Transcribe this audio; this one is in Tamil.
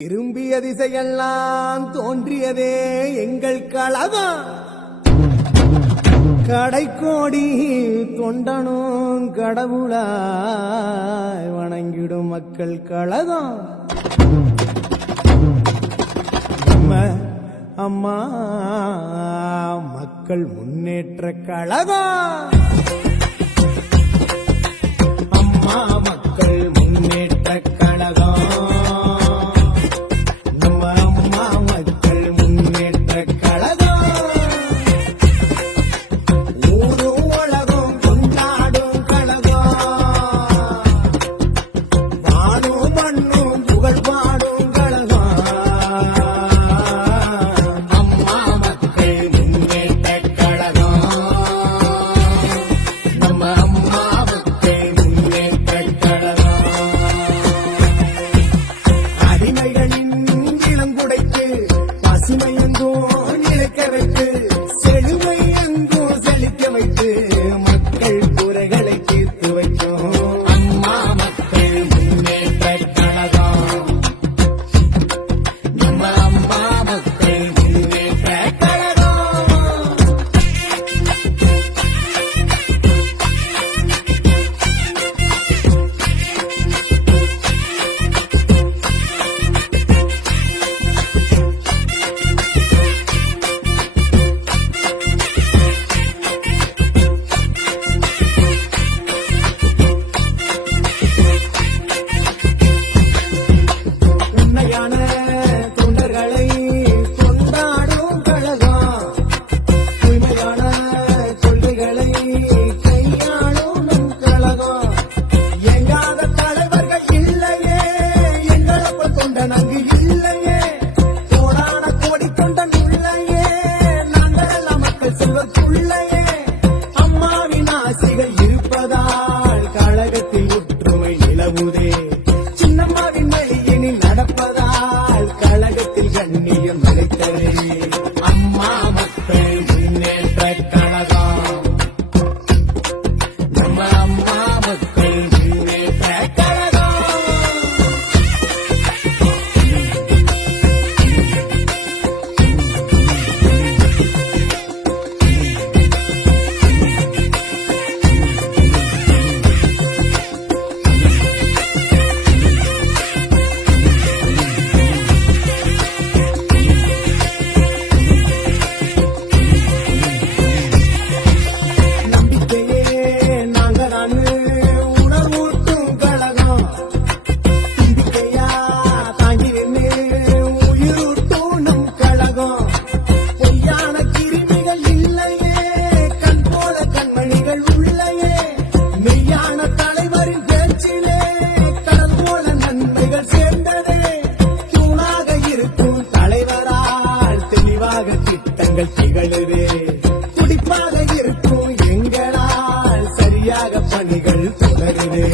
விரும்பிய திசையெல்லாம் தோன்றியதே எங்கள் கழகம். கடைக்கோடி தொண்டனும் கடவுளாய் வணங்கிடும் மக்கள் கழகம். அம்மா மக்கள் முன்னேற்ற கழகம். அம்மா மக்கள் முன்னேற்ற கழகம். நம்ம அம்மா மக்கள் முன்னேற்ற கழகம். ஊரும் உலகம் கொண்டாடும் கழகம். வானும் மண்ணும் புகழ் பாடும் கழகம். அம்மா மக்கள் முன்னேற்ற கழகம். நம்ம அம்மா மக்கள் முன்னேற்ற கழகம். அடிமைகளின் இளங்குடைக்கு பசுமையெங்கோ நிலைக்க வைத்து செழுமை எங்கோ செழிக்க வைத்து மக்கள் குறைகளை தீர்த்து வைக்கும் அம்மா மக்கள் முன்னேற்ற கழகம். நம்ம அம்மா மக்கள் முன்னேற்ற கழகம். உண்மையான தொண்டர்களை கொண்டாடும் கழகம். தூய்மையான கொள்கைகளை கையாளும் நம் கழகம். எங்காத தலைவர்கள் இல்லையே, எங்களப்ப தொண்டன் அங்கு இல்லையே. கோடான கோடி தொண்டன் இல்லையே, நாங்கள் எல்லாம் மக்கள் செல்வத்துள்ளையே. அம்மாவின் ஆசைகள் இருப்பதால் கழகத்தில் ஒற்றுமை நிலவுதே. சின்னம்மாவின் வழியினில் நடப்பதால் கழகத்தில் கண்ணியம் நிலைத்ததே. அம்மா மக்கள் முன்னேற்ற கழகம். நம்ம அம்மா மக்கள் முன்னேற்ற கழகம். நம்பிக்கையே நாங்கதானு உணர்வூட்டும் கழகம். நம்பிக்கையா தாங்கி நின்று உயிரூட்டும் நம் கழகம். பொய்யான கிருமிகள் இல்லையே, கண் போல கண்மணிகள் உள்ளையே. மெய்யான தலைவரின் பேச்சிலே கடல் போல நன்மைகள் சேர்ந்ததே. தூணாக இருக்கும் தலைவரால் தெளிவாக திட்டங்கள் திகழுதே. துடிப்பாக இருக்கும் எங்களால் சரியாக பணிகள் தொடருதே.